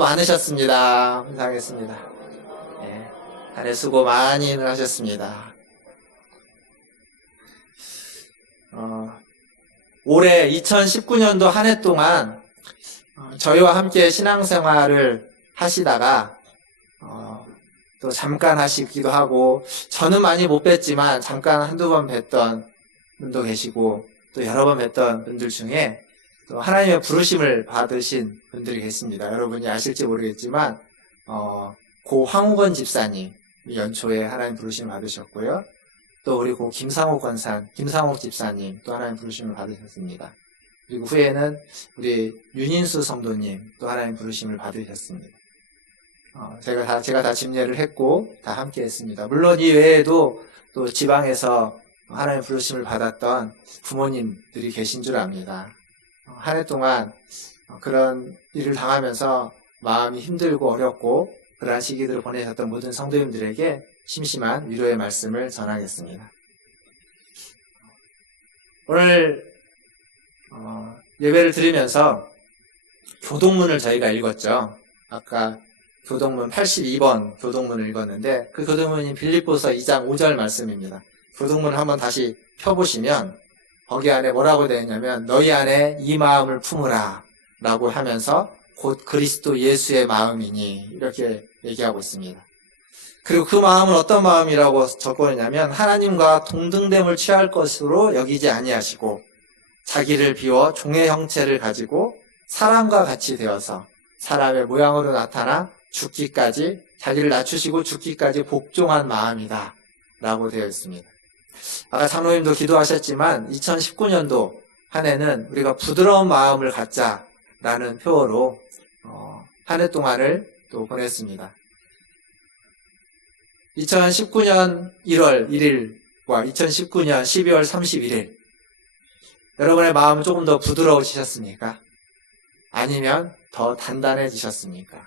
많으셨습니다. 감사하겠습니다. 네, 한 해 수고 많이 하셨습니다. 올해 2019년도 한 해 동안 저희와 함께 신앙생활을 하시다가 또 잠깐 하시기도 하고, 저는 많이 못 뵀지만 잠깐 한두 번 뵀던 분도 계시고, 또 여러 번 뵀던 분들 중에 또 하나님의 부르심을 받으신 분들이 계십니다. 여러분이 아실지 모르겠지만 고 황우건 집사님 연초에 하나님 부르심을 받으셨고요. 또 우리 고 김상옥 권산, 김상옥 집사님 또 하나님 부르심을 받으셨습니다. 그리고 후에는 우리 윤인수 성도님 또 하나님 부르심을 받으셨습니다. 제가 다 집례를 했고 다 함께 했습니다. 물론 이 외에도 또 지방에서 하나님 부르심을 받았던 부모님들이 계신 줄 압니다. 한 해 동안 그런 일을 당하면서 마음이 힘들고 어렵고 그러한 시기들을 보내셨던 모든 성도님들에게 심심한 위로의 말씀을 전하겠습니다. 오늘 예배를 드리면서 교동문을 저희가 읽었죠. 아까 교동문 82번 교동문을 읽었는데 그 교동문이 빌립보서 2장 5절 말씀입니다. 교동문을 한번 다시 펴보시면 거기 안에 뭐라고 되어 있냐면 너희 안에 이 마음을 품으라 라고 하면서 곧 그리스도 예수의 마음이니 이렇게 얘기하고 있습니다. 그리고 그 마음은 어떤 마음이라고 적어있냐면 하나님과 동등됨을 취할 것으로 여기지 아니하시고 자기를 비워 종의 형체를 가지고 사람과 같이 되어서 사람의 모양으로 나타나 죽기까지 자기를 낮추시고 죽기까지 복종한 마음이다 라고 되어 있습니다. 아까 장로님도 기도하셨지만 2019년도 한 해는 우리가 부드러운 마음을 갖자라는 표어로 한 해 동안을 또 보냈습니다. 2019년 1월 1일과 2019년 12월 31일 여러분의 마음은 조금 더 부드러워지셨습니까? 아니면 더 단단해지셨습니까?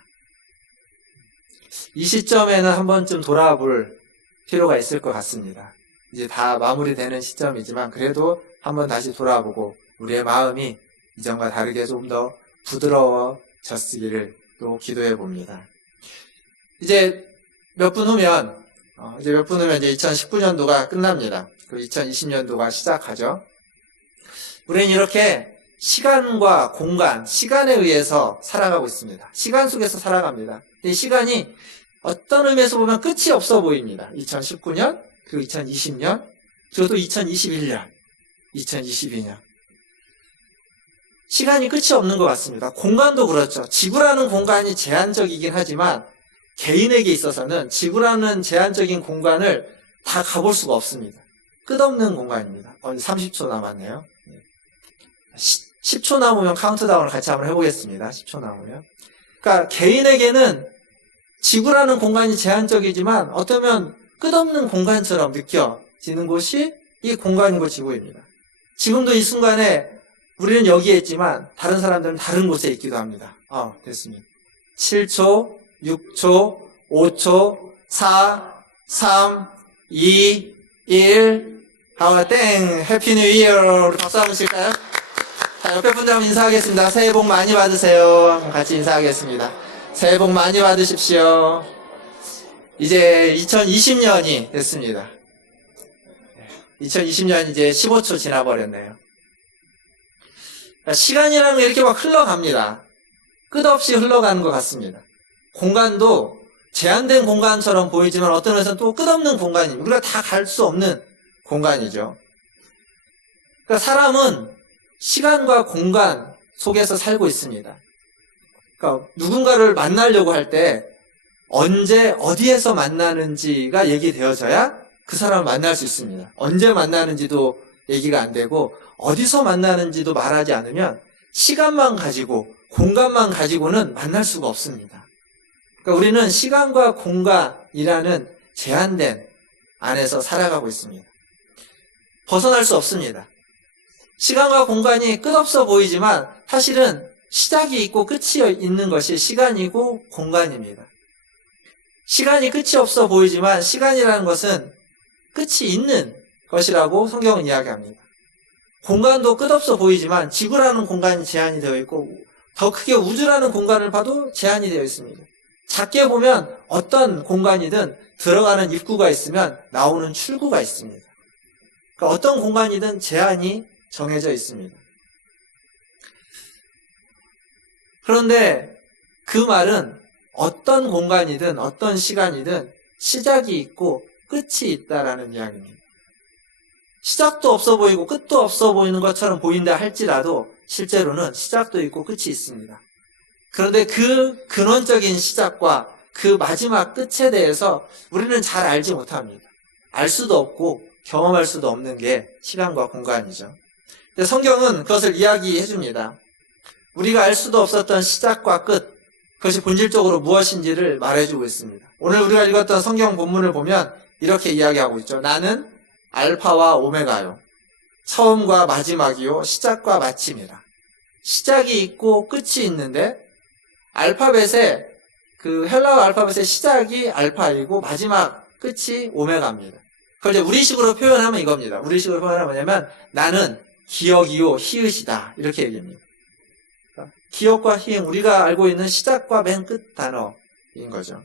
이 시점에는 한 번쯤 돌아볼 필요가 있을 것 같습니다. 이제 다 마무리되는 시점이지만 그래도 한번 다시 돌아보고 우리의 마음이 이전과 다르게 좀 더 부드러워졌기를 또 기도해 봅니다. 이제 몇 분 후면 이제 2019년도가 끝납니다. 그리고 2020년도가 시작하죠. 우리는 이렇게 시간과 공간, 시간에 의해서 살아가고 있습니다. 시간 속에서 살아갑니다. 이 시간이 어떤 의미에서 보면 끝이 없어 보입니다. 2019년, 그리고 2020년, 그리고 또 2021년, 2022년. 시간이 끝이 없는 것 같습니다. 공간도 그렇죠. 지구라는 공간이 제한적이긴 하지만 개인에게 있어서는 지구라는 제한적인 공간을 다 가볼 수가 없습니다. 끝없는 공간입니다. 30초 남았네요. 10초 남으면 카운트다운을 같이 한번 해보겠습니다. 10초 남으면. 그러니까 개인에게는 지구라는 공간이 제한적이지만 어쩌면 끝없는 공간처럼 느껴지는 곳이 이 공간이고 지구입니다. 지금도 이 순간에 우리는 여기에 있지만 다른 사람들은 다른 곳에 있기도 합니다. 됐습니다. 7초, 6초, 5초, 4, 3, 2, 1. 땡! 해피 뉴 이어! 우리 박수 한번 칠까요? 자, 옆에 분들 한번 인사하겠습니다. 새해 복 많이 받으세요. 같이 인사하겠습니다. 새해 복 많이 받으십시오. 이제 2020년이 됐습니다. 2020년 이제 15초 지나버렸네요. 시간이라는 게 이렇게 막 흘러갑니다. 끝없이 흘러가는 것 같습니다. 공간도 제한된 공간처럼 보이지만 어떤 면에서는 또 끝없는 공간입니다. 우리가 다 갈 수 없는 공간이죠. 그러니까 사람은 시간과 공간 속에서 살고 있습니다. 그러니까 누군가를 만나려고 할 때 언제 어디에서 만나는지가 얘기되어져야 그 사람을 만날 수 있습니다. 언제 만나는지도 얘기가 안 되고 어디서 만나는지도 말하지 않으면 시간만 가지고 공간만 가지고는 만날 수가 없습니다. 그러니까 우리는 시간과 공간이라는 제한된 안에서 살아가고 있습니다. 벗어날 수 없습니다. 시간과 공간이 끝없어 보이지만 사실은 시작이 있고 끝이 있는 것이 시간이고 공간입니다. 시간이 끝이 없어 보이지만 시간이라는 것은 끝이 있는 것이라고 성경은 이야기합니다. 공간도 끝없어 보이지만 지구라는 공간이 제한이 되어 있고 더 크게 우주라는 공간을 봐도 제한이 되어 있습니다. 작게 보면 어떤 공간이든 들어가는 입구가 있으면 나오는 출구가 있습니다. 그러니까 어떤 공간이든 제한이 정해져 있습니다. 그런데 그 말은 어떤 공간이든 어떤 시간이든 시작이 있고 끝이 있다라는 이야기입니다. 시작도 없어 보이고 끝도 없어 보이는 것처럼 보인다 할지라도 실제로는 시작도 있고 끝이 있습니다. 그런데 그 근원적인 시작과 그 마지막 끝에 대해서 우리는 잘 알지 못합니다. 알 수도 없고 경험할 수도 없는 게 시간과 공간이죠. 근데 성경은 그것을 이야기해 줍니다. 우리가 알 수도 없었던 시작과 끝, 그것이 본질적으로 무엇인지를 말해주고 있습니다. 오늘 우리가 읽었던 성경 본문을 보면 이렇게 이야기하고 있죠. 나는 알파와 오메가요. 처음과 마지막이요. 시작과 마침이라. 시작이 있고 끝이 있는데 알파벳의 그 헬라어 알파벳의 시작이 알파이고 마지막 끝이 오메가입니다. 그걸 이제 우리식으로 표현하면 이겁니다. 우리식으로 표현하면 뭐냐면 나는 기억이요 히읗이다 이렇게 얘기합니다. 기억과 희응, 우리가 알고 있는 시작과 맨 끝 단어인 거죠.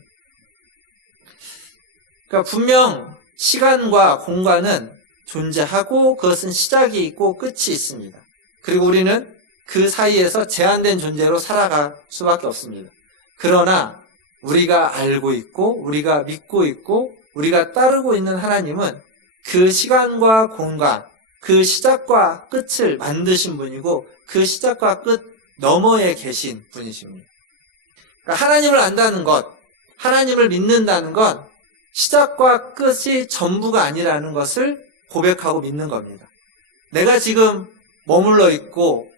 그러니까 분명 시간과 공간은 존재하고 그것은 시작이 있고 끝이 있습니다. 그리고 우리는 그 사이에서 제한된 존재로 살아갈 수밖에 없습니다. 그러나 우리가 알고 있고 우리가 믿고 있고 우리가 따르고 있는 하나님은 그 시간과 공간, 그 시작과 끝을 만드신 분이고 그 시작과 끝 너머에 계신 분이십니다. 그러니까 하나님을 안다는 것, 하나님을 믿는다는 건 시작과 끝이 전부가 아니라는 것을 고백하고 믿는 겁니다. 내가 지금 머물러 있고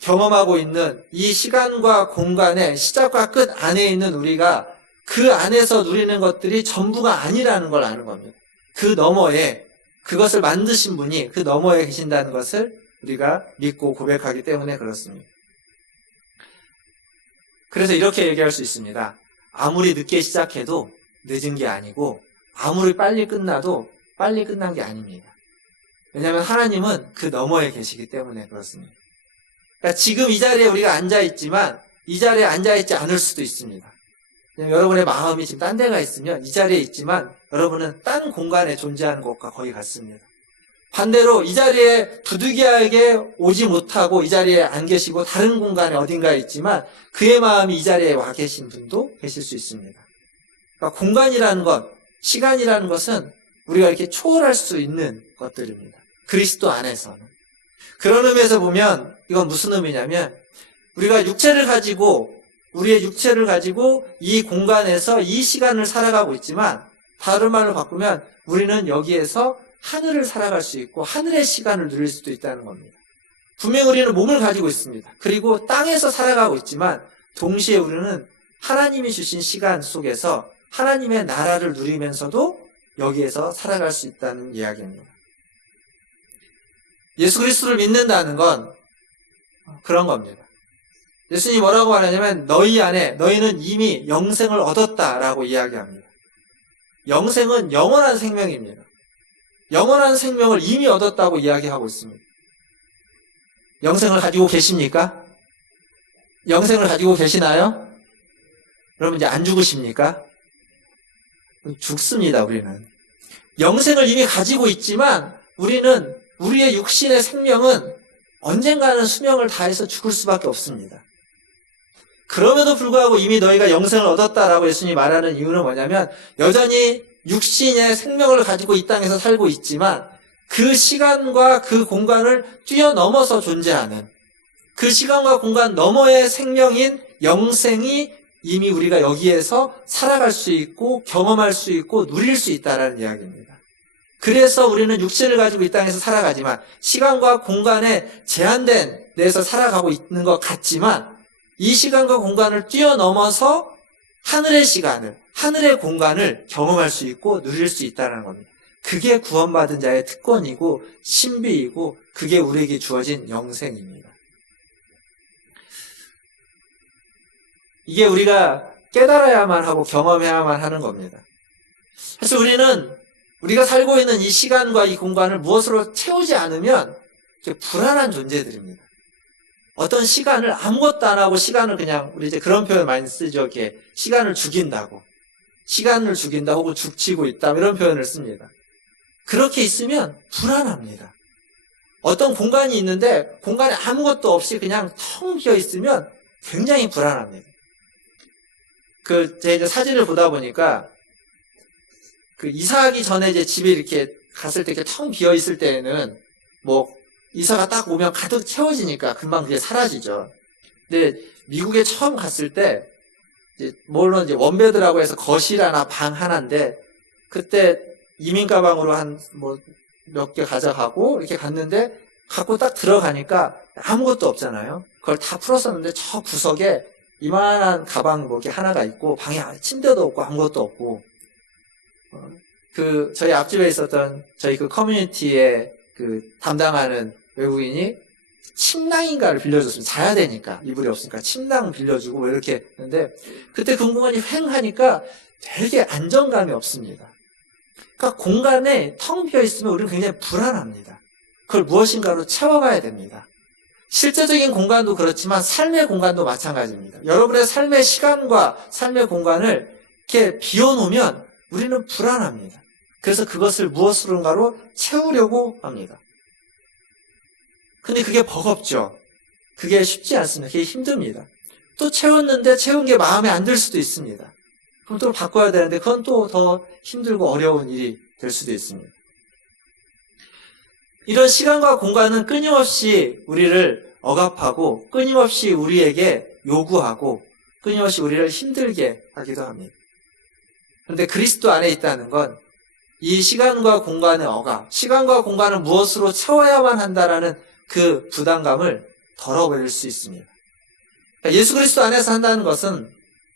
경험하고 있는 이 시간과 공간의 시작과 끝 안에 있는 우리가 그 안에서 누리는 것들이 전부가 아니라는 걸 아는 겁니다. 그 너머에 그것을 만드신 분이 그 너머에 계신다는 것을 우리가 믿고 고백하기 때문에 그렇습니다. 그래서 이렇게 얘기할 수 있습니다. 아무리 늦게 시작해도 늦은 게 아니고 아무리 빨리 끝나도 빨리 끝난 게 아닙니다. 왜냐하면 하나님은 그 너머에 계시기 때문에 그렇습니다. 그러니까 지금 이 자리에 우리가 앉아있지만 이 자리에 앉아있지 않을 수도 있습니다. 여러분의 마음이 지금 딴 데가 있으면 이 자리에 있지만 여러분은 딴 공간에 존재하는 것과 거의 같습니다. 반대로 이 자리에 부득이하게 오지 못하고 이 자리에 안 계시고 다른 공간에 어딘가에 있지만 그의 마음이 이 자리에 와 계신 분도 계실 수 있습니다. 그러니까 공간이라는 것, 시간이라는 것은 우리가 이렇게 초월할 수 있는 것들입니다. 그리스도 안에서는. 그런 의미에서 보면 이건 무슨 의미냐면 우리가 육체를 가지고 우리의 육체를 가지고 이 공간에서 이 시간을 살아가고 있지만 다른 말로 바꾸면 우리는 여기에서 하늘을 살아갈 수 있고 하늘의 시간을 누릴 수도 있다는 겁니다. 분명 우리는 몸을 가지고 있습니다. 그리고 땅에서 살아가고 있지만 동시에 우리는 하나님이 주신 시간 속에서 하나님의 나라를 누리면서도 여기에서 살아갈 수 있다는 이야기입니다. 예수 그리스도를 믿는다는 건 그런 겁니다. 예수님이 뭐라고 말하냐면 너희 안에 너희는 이미 영생을 얻었다라고 이야기합니다. 영생은 영원한 생명입니다. 영원한 생명을 이미 얻었다고 이야기하고 있습니다. 영생을 가지고 계십니까? 영생을 가지고 계시나요? 여러분 이제 안 죽으십니까? 죽습니다, 우리는. 영생을 이미 가지고 있지만 우리는 우리의 육신의 생명은 언젠가는 수명을 다해서 죽을 수밖에 없습니다. 그럼에도 불구하고 이미 너희가 영생을 얻었다라고 예수님이 말하는 이유는 뭐냐면 여전히 육신의 생명을 가지고 이 땅에서 살고 있지만 그 시간과 그 공간을 뛰어넘어서 존재하는 그 시간과 공간 너머의 생명인 영생이 이미 우리가 여기에서 살아갈 수 있고 경험할 수 있고 누릴 수 있다는 이야기입니다. 그래서 우리는 육체를 가지고 이 땅에서 살아가지만 시간과 공간에 제한된 데에서 살아가고 있는 것 같지만 이 시간과 공간을 뛰어넘어서 하늘의 시간을, 하늘의 공간을 경험할 수 있고 누릴 수 있다는 겁니다. 그게 구원받은 자의 특권이고 신비이고 그게 우리에게 주어진 영생입니다. 이게 우리가 깨달아야만 하고 경험해야만 하는 겁니다. 사실 우리는 우리가 살고 있는 이 시간과 이 공간을 무엇으로 채우지 않으면 불안한 존재들입니다. 어떤 시간을 아무것도 안 하고 시간을 그냥, 우리 이제 그런 표현 많이 쓰죠. 이렇게 시간을 죽인다고. 시간을 죽인다 혹은 죽치고 있다 이런 표현을 씁니다. 그렇게 있으면 불안합니다. 어떤 공간이 있는데 공간에 아무것도 없이 그냥 텅 비어 있으면 굉장히 불안합니다. 제가 이제 사진을 보다 보니까 이사하기 전에 이제 집에 이렇게 갔을 때 이렇게 텅 비어 있을 때에는 뭐 이사가 딱 오면 가득 채워지니까 금방 그게 사라지죠. 근데 미국에 처음 갔을 때 물론 이제 원베드라고 해서 거실 하나 방 하나인데 그때 이민 가방으로 한 몇 개 가져가고 이렇게 갔는데 갖고 딱 들어가니까 아무것도 없잖아요. 그걸 다 풀었었는데 저 구석에 이만한 가방 뭐 이렇게 하나가 있고 방에 침대도 없고 아무것도 없고 저희 앞집에 있었던 저희 커뮤니티에 담당하는 외국인이 침낭인가를 빌려줬습니다. 자야 되니까 이불이 없으니까 침낭 빌려주고 뭐 이렇게 했는데 그때 그 공간이 휑하니까 되게 안정감이 없습니다. 그러니까 공간에 텅 비어 있으면 우리는 굉장히 불안합니다. 그걸 무엇인가로 채워가야 됩니다. 실제적인 공간도 그렇지만 삶의 공간도 마찬가지입니다. 여러분의 삶의 시간과 삶의 공간을 이렇게 비워놓으면 우리는 불안합니다. 그래서 그것을 무엇으로인가로 채우려고 합니다. 근데 그게 버겁죠. 그게 쉽지 않습니다. 그게 힘듭니다. 또 채웠는데 채운 게 마음에 안 들 수도 있습니다. 그럼 또 바꿔야 되는데 그건 또 더 힘들고 어려운 일이 될 수도 있습니다. 이런 시간과 공간은 끊임없이 우리를 억압하고 끊임없이 우리에게 요구하고 끊임없이 우리를 힘들게 하기도 합니다. 그런데 그리스도 안에 있다는 건 이 시간과 공간의 억압, 시간과 공간을 무엇으로 채워야만 한다라는 그 부담감을 덜어버릴 수 있습니다. 예수 그리스도 안에서 한다는 것은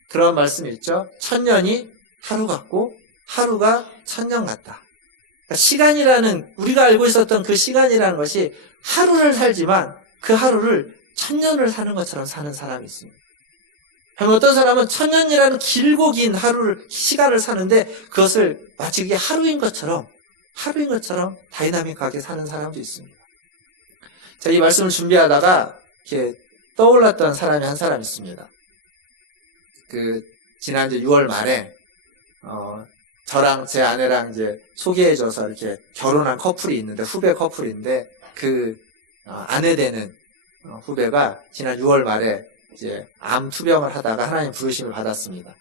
그런 말씀이 있죠. 천년이 하루 같고 하루가 천년 같다. 그러니까 시간이라는 우리가 알고 있었던 그 시간이라는 것이 하루를 살지만 그 하루를 천년을 사는 것처럼 사는 사람이 있습니다. 어떤 사람은 천년이라는 길고 긴 시간을 사는데 그것을 마치 그게 하루인 것처럼 다이나믹하게 사는 사람도 있습니다. 제가 이 말씀을 준비하다가 이렇게 떠올랐던 사람이 한 사람 있습니다. 지난주 6월 말에, 저랑 제 아내랑 이제 소개해줘서 이렇게 결혼한 커플이 있는데, 후배 커플인데, 아내 되는 후배가 지난 6월 말에 이제 암 투병을 하다가 하나님 부르심을 받았습니다.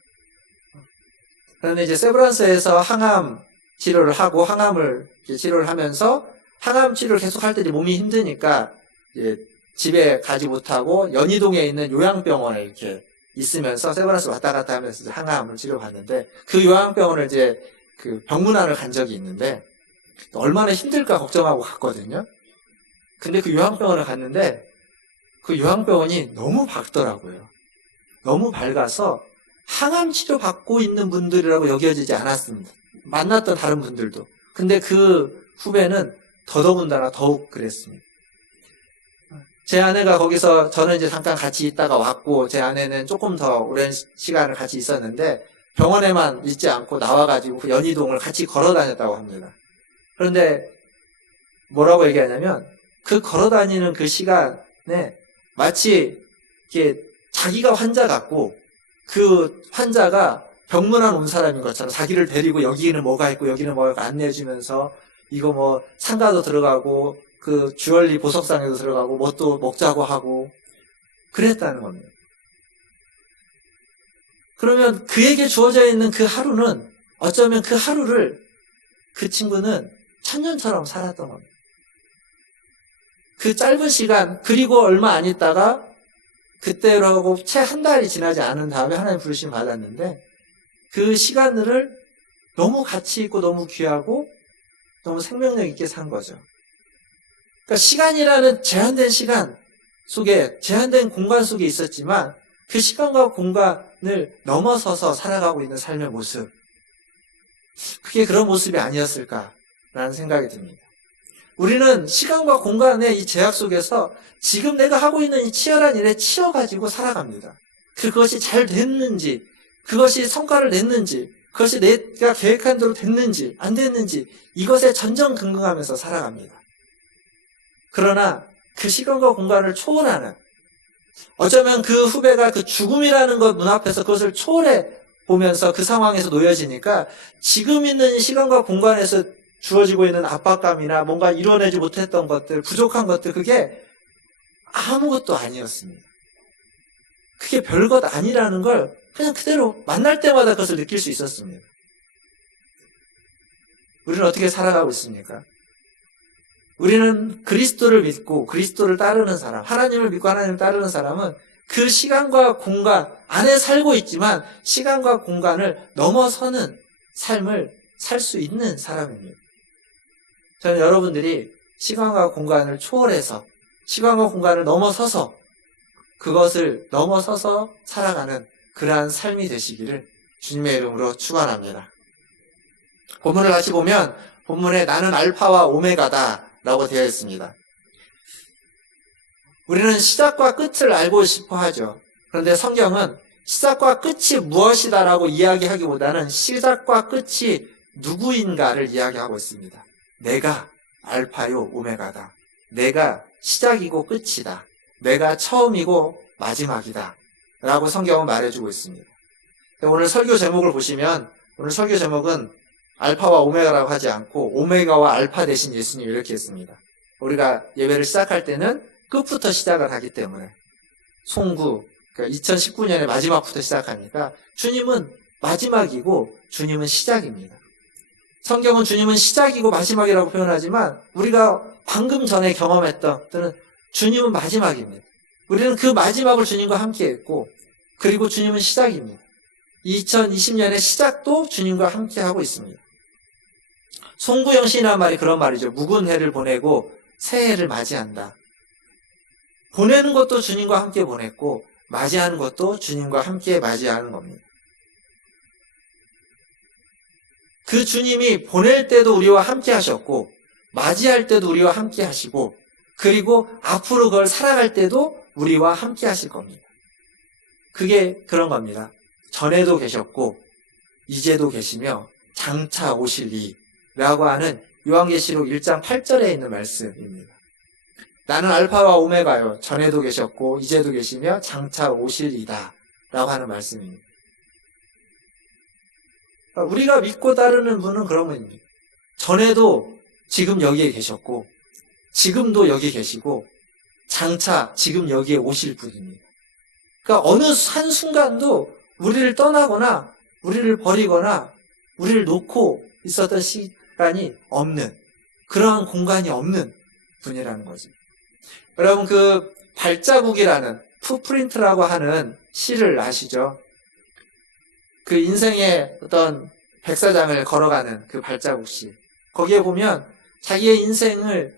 그런데 이제 세브란스에서 항암 치료를 하고 항암을 치료를 하면서 항암 치료를 계속 할 때 몸이 힘드니까 이제 집에 가지 못하고 연희동에 있는 요양병원에 이렇게 있으면서 세브란스 왔다 갔다 하면서 이제 항암을 치료받는데 그 요양병원을 이제 병문안을 간 적이 있는데 얼마나 힘들까 걱정하고 갔거든요. 근데 그 요양병원을 갔는데 그 요양병원이 너무 밝더라고요. 너무 밝아서 항암 치료 받고 있는 분들이라고 여겨지지 않았습니다. 만났던 다른 분들도. 근데 그 후배는 더더군다나 더욱 그랬습니다. 제 아내가 거기서 저는 이제 잠깐 같이 있다가 왔고 제 아내는 조금 더 오랜 시간을 같이 있었는데 병원에만 있지 않고 나와가지고 그 연희동을 같이 걸어 다녔다고 합니다. 그런데 뭐라고 얘기하냐면 그 걸어 다니는 그 시간에 마치 이렇게 자기가 환자 같고 그 환자가 병문안 온 사람인 것처럼 자기를 데리고 여기는 뭐가 있고 여기는 뭐가 안내해주면서 이거 뭐 상가도 들어가고 그 주얼리 보석상에도 들어가고 뭐 또 먹자고 하고 그랬다는 겁니다. 그러면 그에게 주어져 있는 그 하루는 어쩌면 그 하루를 그 친구는 천년처럼 살았던 겁니다. 그 짧은 시간 그리고 얼마 안 있다가 그때로 하고 채 한 달이 지나지 않은 다음에 하나님 부르심 받았는데 그 시간을 너무 가치 있고 너무 귀하고 너무 생명력 있게 산 거죠. 그러니까 시간이라는 제한된 시간 속에 제한된 공간 속에 있었지만 그 시간과 공간을 넘어서서 살아가고 있는 삶의 모습 그게 그런 모습이 아니었을까라는 생각이 듭니다. 우리는 시간과 공간의 이 제약 속에서 지금 내가 하고 있는 이 치열한 일에 치여가지고 살아갑니다. 그것이 잘 됐는지, 그것이 성과를 냈는지, 그것이 내가 계획한 대로 됐는지, 안 됐는지, 이것에 전전긍긍하면서 살아갑니다. 그러나 그 시간과 공간을 초월하는 어쩌면 그 후배가 그 죽음이라는 것 눈앞에서 그것을 초월해 보면서 그 상황에서 놓여지니까 지금 있는 시간과 공간에서 주어지고 있는 압박감이나 뭔가 이뤄내지 못했던 것들, 부족한 것들, 그게 아무것도 아니었습니다. 그게 별것 아니라는 걸 그냥 그대로 만날 때마다 그것을 느낄 수 있었습니다. 우리는 어떻게 살아가고 있습니까? 우리는 그리스도를 믿고 그리스도를 따르는 사람, 하나님을 믿고 하나님을 따르는 사람은 그 시간과 공간 안에 살고 있지만 시간과 공간을 넘어서는 삶을 살 수 있는 사람입니다. 저는 여러분들이 시간과 공간을 초월해서 시간과 공간을 넘어서서 그것을 넘어서서 살아가는 그러한 삶이 되시기를 주님의 이름으로 축원합니다. 본문을 다시 보면 본문에 나는 알파와 오메가다 라고 되어 있습니다. 우리는 시작과 끝을 알고 싶어 하죠. 그런데 성경은 시작과 끝이 무엇이다라고 이야기하기보다는 시작과 끝이 누구인가를 이야기하고 있습니다. 내가 알파요 오메가다. 내가 시작이고 끝이다. 내가 처음이고 마지막이다. 라고 성경은 말해주고 있습니다. 오늘 설교 제목을 보시면 오늘 설교 제목은 알파와 오메가라고 하지 않고 오메가와 알파 대신 예수님 이렇게 했습니다. 우리가 예배를 시작할 때는 끝부터 시작을 하기 때문에 송구, 그러니까 2019년의 마지막부터 시작하니까 주님은 마지막이고 주님은 시작입니다. 성경은 주님은 시작이고 마지막이라고 표현하지만 우리가 방금 전에 경험했던 때는 주님은 마지막입니다. 우리는 그 마지막을 주님과 함께 했고 그리고 주님은 시작입니다. 2020년의 시작도 주님과 함께 하고 있습니다. 송구영신이라는 말이 그런 말이죠. 묵은 해를 보내고 새 해를 맞이한다. 보내는 것도 주님과 함께 보냈고 맞이하는 것도 주님과 함께 맞이하는 겁니다. 그 주님이 보낼 때도 우리와 함께 하셨고 맞이할 때도 우리와 함께 하시고 그리고 앞으로 그걸 살아갈 때도 우리와 함께 하실 겁니다. 그게 그런 겁니다. 전에도 계셨고 이제도 계시며 장차 오실 이라고 하는 요한계시록 1장 8절에 있는 말씀입니다. 나는 알파와 오메가요. 전에도 계셨고 이제도 계시며 장차 오실 이다 라고 하는 말씀입니다. 우리가 믿고 따르는 분은 그런 분입니다. 전에도 지금 여기에 계셨고 지금도 여기 계시고 장차 지금 여기에 오실 분입니다. 그러니까 어느 한순간도 우리를 떠나거나 우리를 버리거나 우리를 놓고 있었던 시간이 없는 그러한 공간이 없는 분이라는 거죠. 여러분 그 발자국이라는 풋프린트라고 하는 시를 아시죠? 그 인생의 어떤 백사장을 걸어가는 그 발자국 시 거기에 보면 자기의 인생의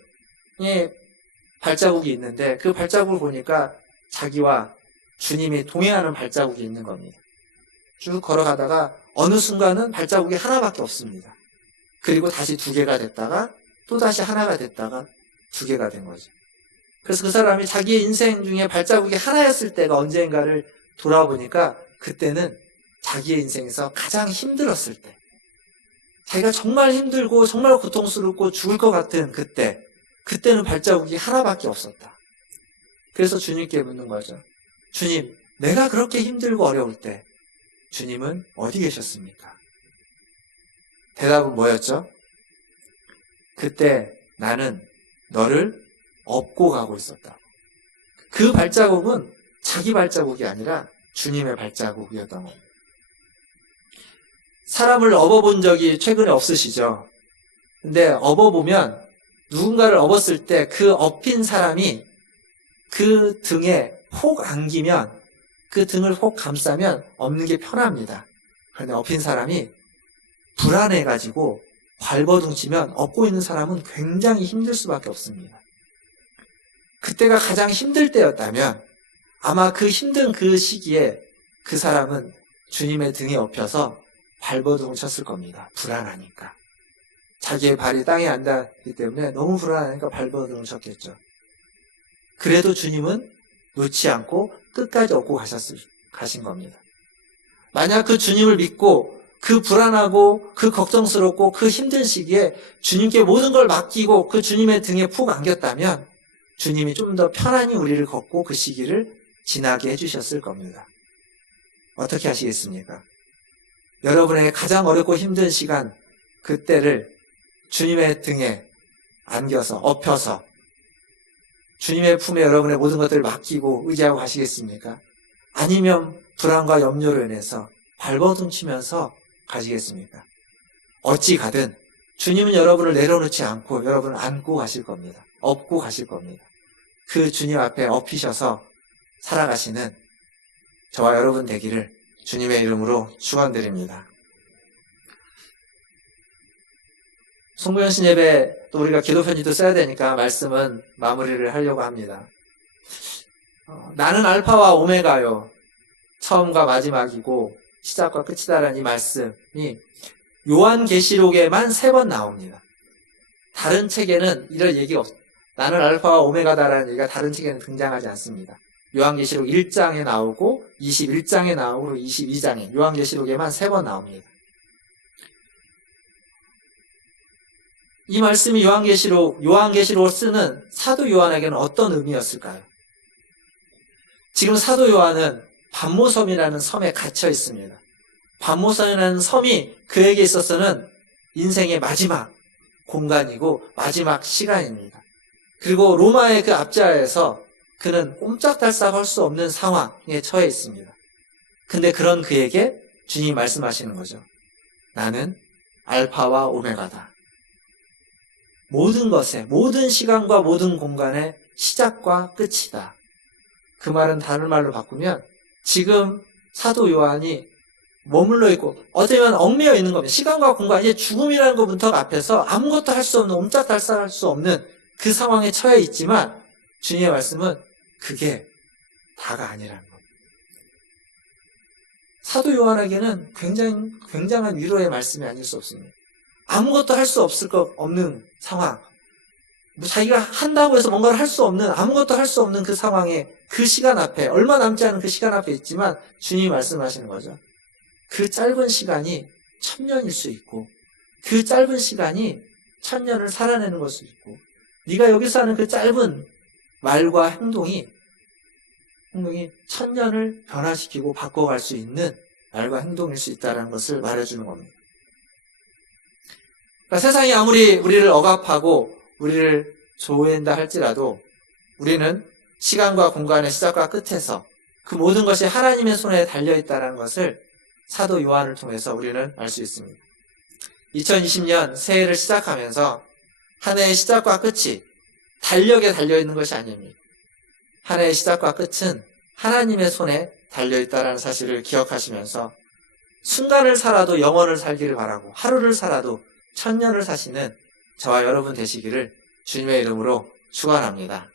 발자국이 있는데 그 발자국을 보니까 자기와 주님이 동행하는 발자국이 있는 겁니다. 쭉 걸어가다가 어느 순간은 발자국이 하나밖에 없습니다. 그리고 다시 2개가 됐다가 또 다시 하나가 됐다가 2개가 된 거죠. 그래서 그 사람이 자기의 인생 중에 발자국이 하나였을 때가 언젠가를 돌아보니까 그때는 자기의 인생에서 가장 힘들었을 때 자기가 정말 힘들고 정말 고통스럽고 죽을 것 같은 그때는 발자국이 하나밖에 없었다. 그래서 주님께 묻는 거죠. 주님, 내가 그렇게 힘들고 어려울 때 주님은 어디 계셨습니까? 대답은 뭐였죠? 그때 나는 너를 업고 가고 있었다. 그 발자국은 자기 발자국이 아니라 주님의 발자국이었던 겁니다. 사람을 업어본 적이 최근에 없으시죠? 근데 업어보면 누군가를 업었을 때 그 업힌 사람이 그 등에 혹 안기면 그 등을 혹 감싸면 업는 게 편합니다. 그런데 업힌 사람이 불안해가지고 발버둥치면 업고 있는 사람은 굉장히 힘들 수밖에 없습니다. 그때가 가장 힘들 때였다면 아마 그 힘든 그 시기에 그 사람은 주님의 등에 업혀서 발버둥을 쳤을 겁니다. 불안하니까. 자기의 발이 땅에 안 닿기 때문에 너무 불안하니까 발버둥을 쳤겠죠. 그래도 주님은 놓지 않고 끝까지 업고 가신 겁니다. 만약 그 주님을 믿고 그 불안하고 그 걱정스럽고 그 힘든 시기에 주님께 모든 걸 맡기고 그 주님의 등에 푹 안겼다면 주님이 좀 더 편안히 우리를 걷고 그 시기를 지나게 해주셨을 겁니다. 어떻게 하시겠습니까? 여러분의 가장 어렵고 힘든 시간, 그때를 주님의 등에 안겨서, 엎혀서 주님의 품에 여러분의 모든 것들을 맡기고 의지하고 가시겠습니까? 아니면 불안과 염려로 인해서 발버둥 치면서 가시겠습니까? 어찌 가든 주님은 여러분을 내려놓지 않고 여러분을 안고 가실 겁니다. 업고 가실 겁니다. 그 주님 앞에 엎이셔서 살아가시는 저와 여러분 되기를 주님의 이름으로 축원드립니다. 송구영신 예배 또 우리가 기도 편지도 써야 되니까 말씀은 마무리를 하려고 합니다. 나는 알파와 오메가요. 처음과 마지막이고 시작과 끝이다라는 이 말씀이 요한계시록에만 3번 나옵니다. 다른 책에는 이런 얘기가 없습니다. 나는 알파와 오메가다라는 얘기가 다른 책에는 등장하지 않습니다. 요한계시록 1장에 나오고 21장에 나오고 22장에 요한계시록에만 3번 나옵니다. 이 말씀이 요한계시록을 쓰는 사도 요한에게는 어떤 의미였을까요? 지금 사도 요한은 반모섬이라는 섬에 갇혀 있습니다. 반모섬이라는 섬이 그에게 있어서는 인생의 마지막 공간이고 마지막 시간입니다. 그리고 로마의 그 압자에서 그는 꼼짝달싹 할 수 없는 상황에 처해 있습니다. 근데 그런 그에게 주님이 말씀하시는 거죠. 나는 알파와 오메가다. 모든 것의, 모든 시간과 모든 공간의 시작과 끝이다. 그 말은 다른 말로 바꾸면 지금 사도 요한이 머물러 있고 어쩌면 얽매여 있는 겁니다. 시간과 공간, 이제 죽음이라는 것부터가 앞에서 아무것도 할 수 없는, 옴짝달싹 할 수 없는 그 상황에 처해 있지만 주님의 말씀은 그게 다가 아니라는 겁니다. 사도 요한에게는 굉장한 위로의 말씀이 아닐 수 없습니다. 아무것도 할 수 없는 상황, 자기가 한다고 해서 뭔가를 할 수 없는, 아무것도 할 수 없는 그 상황에, 그 시간 앞에, 얼마 남지 않은 그 시간 앞에 있지만 주님이 말씀하시는 거죠. 그 짧은 시간이 1000년일 수 있고, 그 짧은 시간이 1000년을 살아내는 것일 수 있고, 네가 여기서 하는 그 짧은 말과 행동이 1000년을 변화시키고 바꿔갈 수 있는 말과 행동일 수 있다는 것을 말해주는 겁니다. 그러니까 세상이 아무리 우리를 억압하고 우리를 조회한다 할지라도 우리는 시간과 공간의 시작과 끝에서 그 모든 것이 하나님의 손에 달려있다는 것을 사도 요한을 통해서 우리는 알 수 있습니다. 2020년 새해를 시작하면서 한 해의 시작과 끝이 달력에 달려있는 것이 아닙니다. 한 해의 시작과 끝은 하나님의 손에 달려있다는 사실을 기억하시면서 순간을 살아도 영원을 살기를 바라고 하루를 살아도 1000년을 사시는 저와 여러분 되시기를 주님의 이름으로 축원합니다.